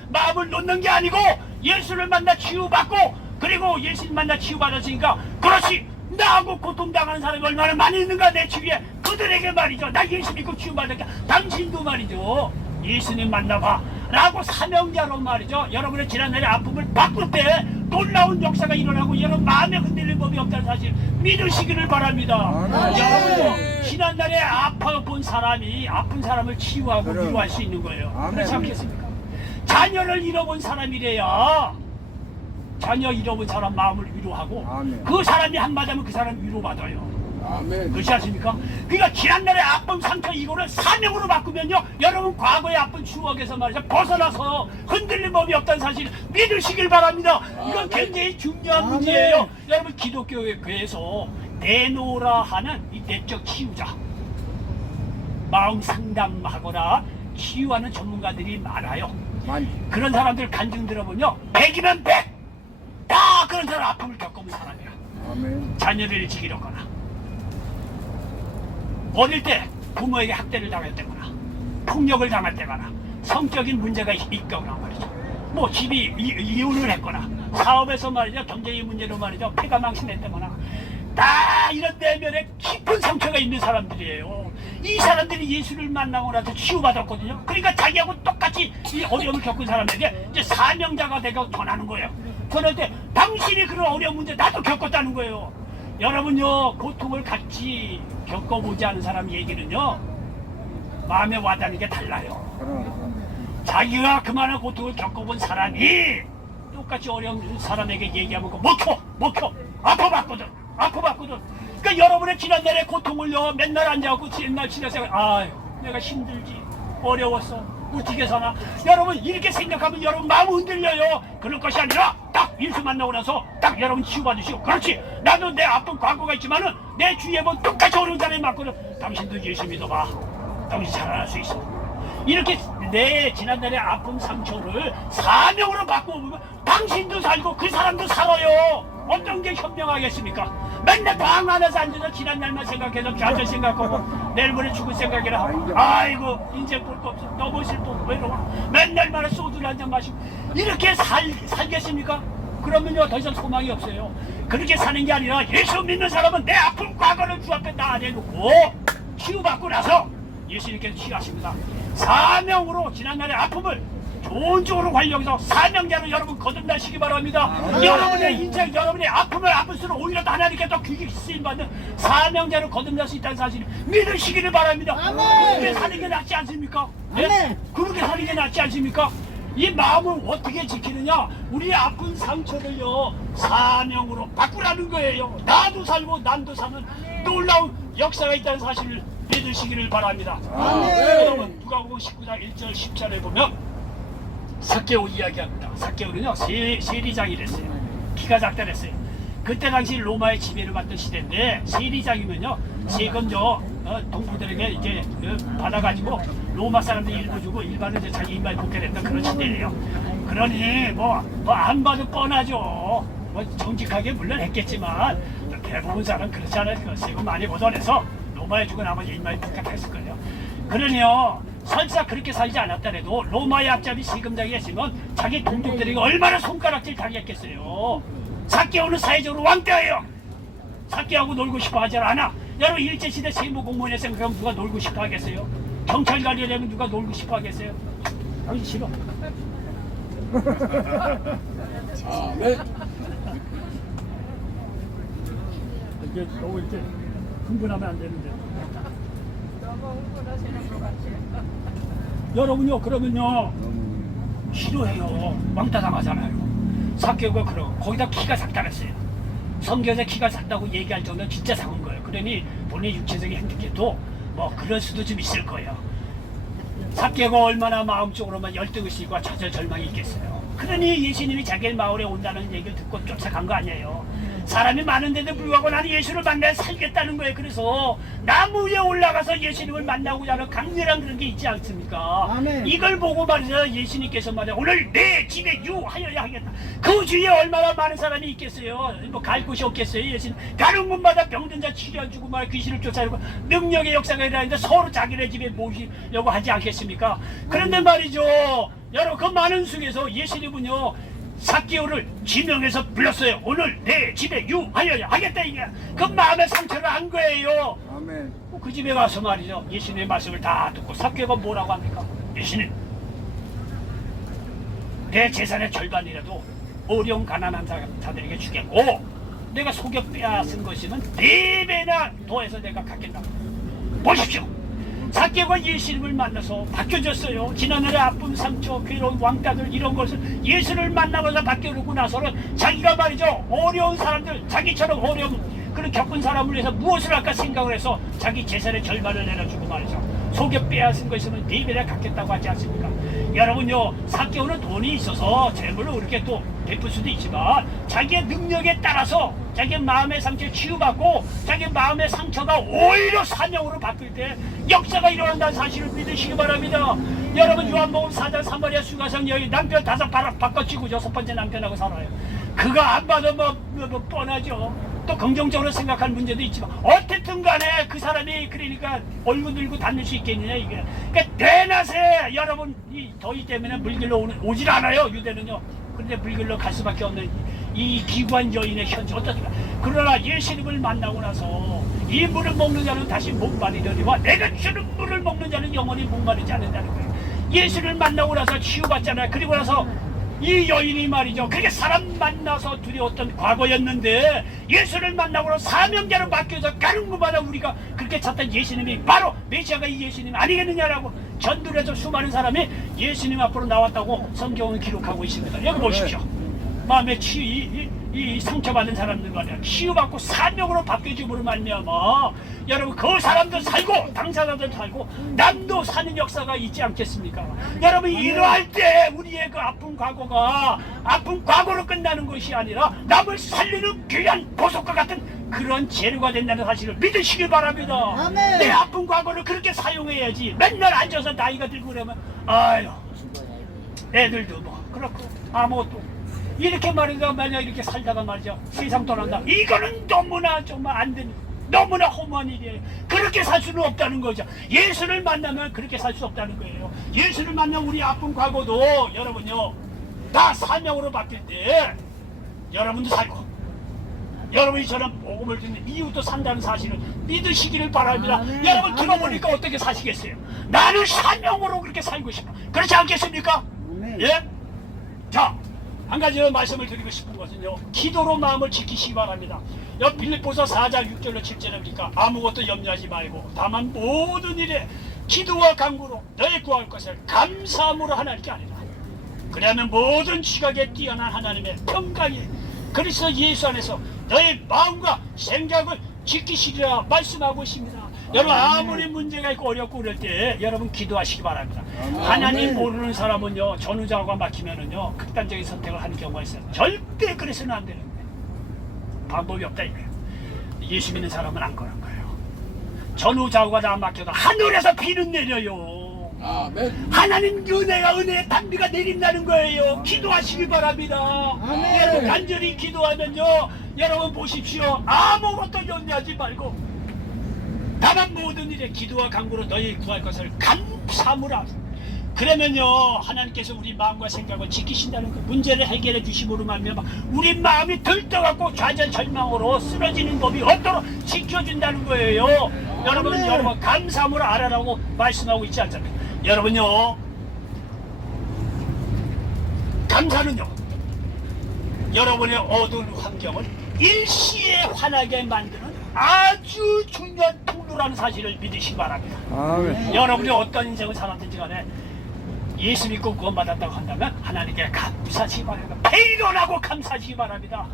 마음을 놓는 게 아니고 예수를 만나 치유받고 그리고 예수를 만나 치유받았으니까 그렇지 나하고 고통당하는 사람이 얼마나 많이 있는가 내 주위에 그들에게 말이죠. 나 예수 믿고 치유받을게. 당신도 말이죠. 예수님 만나봐 라고 사명자로 말이죠. 여러분의 지난날의 아픔을 바꿀 때 놀라운 역사가 일어나고 여러분 마음에 흔들릴 법이 없다는 사실 믿으시기를 바랍니다. 여러분도 지난날에 아파본 사람이 아픈 사람을 치유하고 위로할 수 있는 거예요. 그렇지 않겠습니까? 자녀를 잃어본 사람이래야 자녀 잃어본 사람 마음을 위로하고 그 사람이 한마디 하면 그 사람 위로받아요. 아멘. 그렇지 않습니까? 그러니까 지난날의 아픔 상처 이거를 사명으로 바꾸면요, 여러분 과거의 아픈 추억에서 말이죠 벗어나서 흔들림 법이 없다는 사실 믿으시길 바랍니다. 이건 굉장히 중요한 문제예요. 여러분 기독교에서 내노라 하는 이 내적 치유자, 마음 상담하거나 치유하는 전문가들이 많아요. 그런 사람들 간증 들어보면요, 100이면 100! 다 그런 사람 아픔을 겪어본 사람이야. 아멘. 자녀를 일찍 잃었거나 어릴 때 부모에게 학대를 당했다거나 폭력을 당했다거나 성적인 문제가 있거나 말이죠. 뭐 집이 이혼을 했거나 사업에서 말이죠 경제의 문제로 말이죠 폐가 망신했다거나 다 이런 내면에 깊은 상처가 있는 사람들이에요. 이 사람들이 예수를 만나고 나서 치유받았거든요. 그러니까 자기하고 똑같이 이 어려움을 겪은 사람에게 이제 사명자가 되고 전하는 거예요. 전할 때 당신이 그런 어려운 문제 나도 겪었다는 거예요. 여러분요, 고통을 같이 겪어보지 않은 사람 얘기는요 마음에 와닿는 게 달라요. 자기가 그만한 고통을 겪어본 사람이 똑같이 어려운 사람에게 얘기하면 먹혀 아파봤거든. 그러니까 여러분의 지난날의 고통을요 맨날 앉아갖고 옛날 지나서 내가 힘들지 어려웠어 어떻게 사나, 여러분 이렇게 생각하면 여러분 마음 흔들려요. 그럴 것이 아니라 딱 예수 만나고 나서 딱 여러분 치유받으시고, 그렇지 나도 내 아픈 과거가 있지만은 내 주위에 보면 똑같이 어려운 사람이 많거든. 당신도 예수 믿어봐. 당신 살아날 수 있어. 이렇게 내 지난날의 아픔 상처를 사명으로 바꿔보면 당신도 살고 그 사람도 살아요. 어떤 게 현명하겠습니까? 맨날 방 안에서 앉아서 지난날만 생각해서 좌절 생각하고 내일 모레 죽을 생각이라 아이고 인생 볼 거 없어 너무 슬프고 외로워 맨날 말에 소주 한잔 마시고 이렇게 살겠습니까? 그러면요 더 이상 소망이 없어요. 그렇게 사는 게 아니라 예수 믿는 사람은 내 아픈 과거를 주 앞에 다 내놓고 치유받고 나서 예수님께서 치유하십니다. 사명으로 지난날의 아픔을 좋은 쪽으로 활용해서 사명자로 여러분 거듭나시기 바랍니다. 여러분의 인생, 여러분의 아픔을 아플수록 오히려 하나님께 더 귀히 쓰임받는 사명자로 거듭날 수 있다는 사실을 믿으시기를 바랍니다. 그렇게 사는 게 낫지 않습니까? 네? 그렇게 사는 게 낫지 않습니까? 이 마음을 어떻게 지키느냐? 우리의 아픈 상처를요 사명으로 바꾸라는 거예요. 나도 살고 남도 사는 놀라운 역사가 있다는 사실을 믿으시기를 바랍니다. 여러분 누가복음 19장 1절 10절에 보면 삭개오 이야기합니다. 삭개오는요 세리장이랬어요. 키가 작다 그랬어요. 그때 당시 로마의 지배를 받던 시대인데 세리장이면요 세금 동포들에게 이제 받아가지고 로마 사람들 일부 주고 일반은 이제 자기 인마에 복귀했던 그런 시대예요. 그러니 뭐 안 봐도 뻔하죠. 뭐 정직하게 물론 했겠지만 대부분 사람 그렇지 않아요. 세금 많이 걷어내서 로마에 주고 나머지 인마에 복귀했을 거예요. 그러니요 설사 그렇게 살지 않았더라도 로마의 앞잡이 세금장이 했으면 자기 동족들에게 얼마나 손가락질 당했겠어요. 삭개오는 사회적으로 왕따예요. 삭개하고 놀고 싶어 하지 않아. 여러분 일제시대 세무 공무원에 생각하면 누가 놀고 싶어 하겠어요? 경찰관이 되면 누가 놀고 싶어 하겠어요? 당신 싫어. 아멘. 이게 너무 이렇게 흥분하면 안 되는데. 여러분요 그러면요 싫어해요. 왕따 당하잖아요. 삭개오가 그러고 거기다 키가 작다 그랬어요. 성경에서 키가 작다고 얘기할 정도는 진짜 작은 거예요. 그러니 본인의 육체적인 행동에도 뭐 그럴 수도 좀 있을 거예요. 삭개오가 얼마나 마음적으로만 열등의식과 좌절절망이 있겠어요. 그러니 예수님이 자기 마을에 온다는 얘기를 듣고 쫓아간 거 아니에요. 사람이 많은데도 불구하고 나는 예수를 만나야 살겠다는 거예요. 그래서 나무 위에 올라가서 예수님을 만나고자 하는 강렬한 그런 게 있지 않습니까? 아멘. 이걸 보고 말이죠 예수님께서 말이야 오늘 내 집에 유하여야 하겠다. 그 주위에 얼마나 많은 사람이 있겠어요. 뭐 갈 곳이 없겠어요. 예수님 가는 곳마다 병든 자 치료해주고 말 귀신을 쫓아내고 능력의 역사가 일어나는데 서로 자기네 집에 모시려고 하지 않겠습니까? 그런데 말이죠 여러분 그 많은 속에서 예수님은요 삭개오를 지명해서 불렀어요. 오늘 내 집에 유하여야 하겠다. 이게 그 마음의 상처를 한 거예요. 아멘. 그 집에 가서 말이죠 예수님의 말씀을 다 듣고 삭개오가 뭐라고 합니까? 예수님 내 재산의 절반이라도 어려운 가난한 자들에게 주겠고 내가 속여 빼앗은 것이면 4배나 더해서 내가 갖겠다. 보십시오. 삭개오가 예수님을 만나서 바뀌어졌어요. 지난날의 아픔, 상처, 괴로운 왕따들 이런 것을 예수를 만나면서 바뀌어놓고 나서는 자기가 말이죠 어려운 사람들 자기처럼 어려운 그런 겪은 사람을 위해서 무엇을 할까 생각을 해서 자기 재산의 절반을 내려주고 말이죠. 속에 빼앗은 거 있으면 4배나 갚겠다고 하지 않습니까? 여러분요, 사개오는 돈이 있어서 재물을 그렇게 또 베풀 수도 있지만 자기의 능력에 따라서 자기의 마음의 상처를 치유받고 자기의 마음의 상처가 오히려 사명으로 바뀔 때 역사가 일어난다는 사실을 믿으시기 바랍니다. 여러분, 요한복음 4장 사마리아 수가성 여기 남편 5 바꿔치고 6번째 남편하고 살아요. 그거 안 봐도 뭐 뻔하죠. 또 긍정적으로 생각할 문제도 있지만 어쨌든 간에 그 사람이 그러니까 얼굴 들고 닿는 수 있겠느냐 이게. 그러니까 대낮에 여러분 이 더위 때문에 물길로 오질 않아요, 유대는요. 그런데 물길로 갈 수밖에 없는 이 기구한 여인의 현재 어떻습니까? 그러나 예수님을 만나고 나서 이 물을 먹는 자는 다시 목마르려니와 내가 주는 물을 먹는 자는 영원히 목마르지 않는다는 거예요. 예수를 만나고 나서 치유받잖아요. 그리고 나서 이 여인이 말이죠, 그게 사람 만나서 두려웠던 과거였는데 예수를 만나고 나서 사명자로 바뀌어서 가는 곳마다 우리가 그렇게 찾던 예수님이 바로 메시아가 이 예수님 아니겠느냐라고 전도를 해서 수많은 사람이 예수님 앞으로 나왔다고 성경은 기록하고 있습니다. 여기 보십시오. 마음에 이 상처받은 사람들 말이야, 치유받고 사명으로 바뀌어짐으로 말미암아 여러분 그 사람도 살고 당사자도 살고 남도 사는 역사가 있지 않겠습니까? 여러분, 이러할 때 우리의 그 아픈 과거가 아픈 과거로 끝나는 것이 아니라 남을 살리는 귀한 보석과 같은 그런 재료가 된다는 사실을 믿으시길 바랍니다. 아멘. 내 아픈 과거를 그렇게 사용해야지 맨날 앉아서 나이가 들고 그러면 아유 애들도 뭐 그렇고 아무것도 이렇게 말이죠. 만약 이렇게 살다가 말이죠, 세상 떠난다, 이거는 너무나 정말 안 되는, 너무나 허무한 일이에요. 그렇게 살 수는 없다는 거죠. 예수를 만나면 그렇게 살 수 없다는 거예요. 예수를 만나면 우리 아픈 과거도 여러분요 다 사명으로 바뀔 때 여러분도 살고 여러분이 저런 복음을 듣는 이유도 산다는 사실을 믿으시기를 바랍니다. 아멘. 여러분 들어보니까 어떻게 사시겠어요? 나는 사명으로 그렇게 살고 싶어. 그렇지 않겠습니까? 아멘. 예? 자, 한 가지 말씀을 드리고 싶은 것은요, 기도로 마음을 지키시기 바랍니다. 여기 빌립보서 4장 6절로 7절입니까? 아무것도 염려하지 말고 다만 모든 일에 기도와 간구로 너희 구할 것을 감사함으로 하나님께 아니라. 그러면 모든 지각에 뛰어난 하나님의 평강이 그리스도 예수 안에서 너희 마음과 생각을 지키시리라 말씀하고 있습니다. 여러분, 아무리 문제가 있고 어렵고 그럴 때 여러분 기도하시기 바랍니다. 하나님 모르는 사람은요, 전후좌우가 막히면은요 극단적인 선택을 하는 경우가 있어요. 절대 그래서는 안 되는 거예요. 방법이 없다 이거예요. 예수 믿는 사람은 안 그런 거예요. 전후좌우가 다 막혀도 하늘에서 비는 내려요. 아멘. 하나님 은혜가 은혜의 단비가 내린다는 거예요. 기도하시기 바랍니다. 아멘. 여러분 간절히 기도하면요, 여러분 보십시오, 아무것도 염려하지 말고 다만 모든 일에 기도와 간구로 너희 구할 것을 감사함으로 하라. 그러면요 하나님께서 우리 마음과 생각을 지키신다는 거, 문제를 해결해 주심으로 말미암아 우리 마음이 들떠갖고 좌절절망으로 쓰러지는 법이 없도록 지켜준다는 거예요. 여러분, 아멘. 여러분 감사함으로 알아라고 말씀하고 있지 않습니까? 여러분요, 감사는요 여러분의 어두운 환경을 일시에 환하게 만드는 아주 중요한 통로라는 사실을 믿으시기 바랍니다. 아멘. 여러분이 어떤 인생을 살았든지 간에 예수 믿고 구원받았다고 한다면 하나님께 감사하시기 바랍니다. 배일원하고 감사하시기 바랍니다.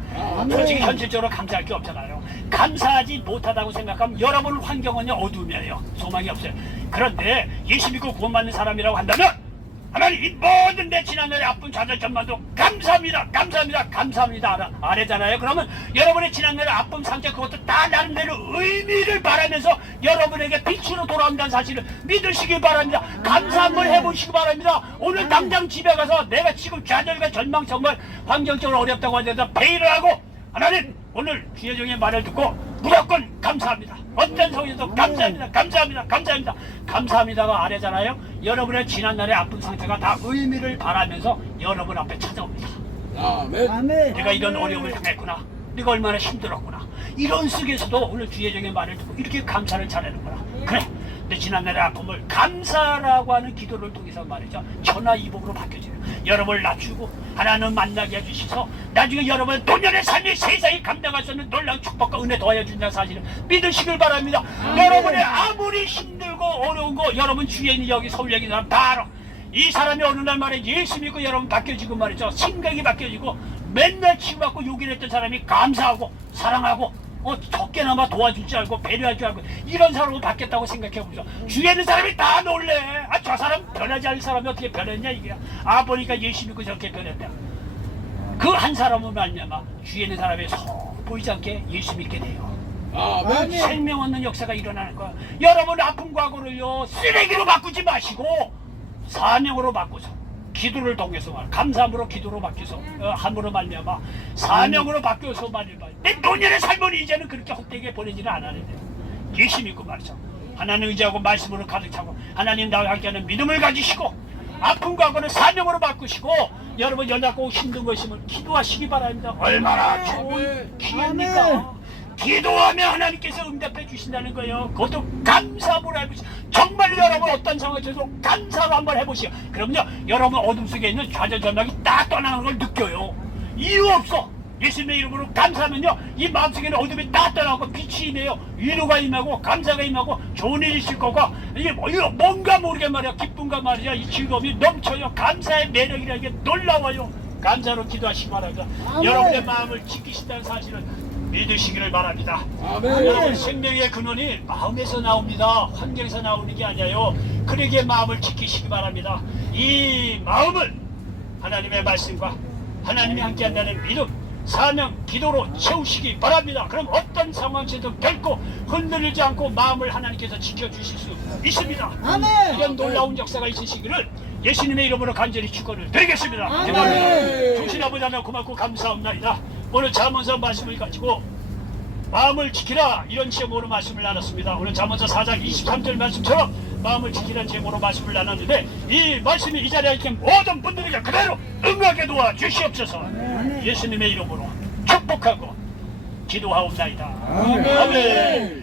솔직히 현실적으로 감사할 게 없잖아요. 감사하지 못하다고 생각하면 여러분 환경은요 어두움이에요. 소망이 없어요. 그런데 예수 믿고 구원받는 사람이라고 한다면 하나님 이 모든 내 지난날의 아픈 좌절 전만도 감사합니다, 감사합니다, 감사합니다 아래잖아요. 그러면 여러분의 지난날의 아픔 상처 그것도 다 나름대로 의미를 바라면서 여러분에게 빛으로 돌아온다는 사실을 믿으시기 바랍니다. 감사 한번 해보시기 바랍니다. 오늘 당장 집에 가서 내가 지금 좌절과 절망 정말 환경적으로 어렵다고 하더라도 베일을 하고 하나님 오늘 주의 종의 말을 듣고 무조건 감사합니다. 어떤 상황에서도 감사합니다, 감사합니다, 감사합니다, 감사합니다가 아래잖아요. 여러분의 지난날의 아픈 상처가 다 의미를 바라면서 여러분 앞에 찾아옵니다. 아멘. 아멘. 내가 이런 어려움을 당했구나, 내가 얼마나 힘들었구나, 이런 속에서도 오늘 주의 종의 말을 듣고 이렇게 감사를 잘하는구나. 그래, 내 지난날의 아픔을 감사라고 하는 기도를 통해서 말이죠, 천하이복으로 바뀌어져요. 여러분을 낮추고 하나님 만나게 해주셔서 나중에 여러분의 노년의 삶이 세상이 감당할 수 없는 놀라운 축복과 은혜 더하여 준다는 사실을 믿으시길 바랍니다. 여러분의 아무리 힘들고 어려운 거 여러분 주위에 있는 여기 서울 여기 사람 다 알아. 이 사람이 어느 날 말에 예수 믿고 여러분 바뀌어지고 말이죠, 생각이 바뀌어지고 맨날 치유받고 욕을 했던 사람이 감사하고 사랑하고 적게나마 도와줄 줄 알고 배려할 줄 알고 이런 사람으로 바뀌었다고 생각해보죠. 주위에 있는 사람이 다 놀래. 저 사람 변하지 않을 사람이 어떻게 변했냐 이게. 보니까 예수 믿고 저렇게 변했다. 그 한 사람으로 말미암아 주위에 있는 사람이 보이지 않게 예수 믿게 돼요. 아멘. 생명 얻는 역사가 일어나는 거야. 여러분 아픈 과거를요 쓰레기로 바꾸지 마시고 사명으로 바꾸서 기도를 통해서 감사함으로 기도로 바뀌어서 함으로 말미암아 사명으로 바뀌어서 말이야. 내 노년의 삶은 이제는 그렇게 헛되게 보내지는 않았는데 예수 믿고 말이죠. 하나님 의지하고 말씀으로 가득 차고 하나님 나와 함께하는 믿음을 가지시고 아픈 과거를 사명으로 바꾸시고 여러분 연약하고 힘든 것이면 기도하시기 바랍니다. 얼마나 좋은 기회입니까? 기도하면 하나님께서 응답해 주신다는 거예요. 그것도 감사함으로 해보시오. 정말 여러분 어떤 상황에서도 감사로 한번 해보시오. 그럼요 여러분 어둠 속에 있는 좌절전락이 딱 떠나는 걸 느껴요. 이유 없어. 예수님의 이름으로 감사하면요 이 마음속에는 어둠이 딱 떠나고 빛이 임해요. 위로가 임하고 감사가 임하고 좋은 일이 있을 거고 이게 뭔가 모르게 말이야 기쁨과 말이야 이 즐거움이 넘쳐요. 감사의 매력이라는 게 놀라워요. 감사로 기도하시기 바랍니다. 여러분의 마음을 지키신다는 사실을 믿으시기를 바랍니다. 아멘. 여러분 생명의 근원이 마음에서 나옵니다. 환경에서 나오는 게 아니에요. 그러기에 마음을 지키시기 바랍니다. 이 마음을 하나님의 말씀과 하나님이 함께한다는 믿음 사명, 기도로 채우시기 바랍니다. 그럼 어떤 상황에서도 결코 흔들리지 않고 마음을 하나님께서 지켜주실 수 있습니다. 아멘. 이런 놀라운 역사가 있으시기를 예수님의 이름으로 간절히 축원을 드리겠습니다. 아멘. 주신 아버지 하나 고맙고 감사합니다. 오늘 잠언서 말씀을 가지고 마음을 지키라 이런 제목으로 말씀을 나눴습니다. 오늘 잠언서 4장 23절 말씀처럼 마음을 지키라는 제목으로 말씀을 나눴는데 이 말씀이 이 자리에 있는 모든 분들에게 그대로 응하게 도와주시옵소서. 예수님의 이름으로 축복하고 기도하옵나이다. 아멘. 아멘.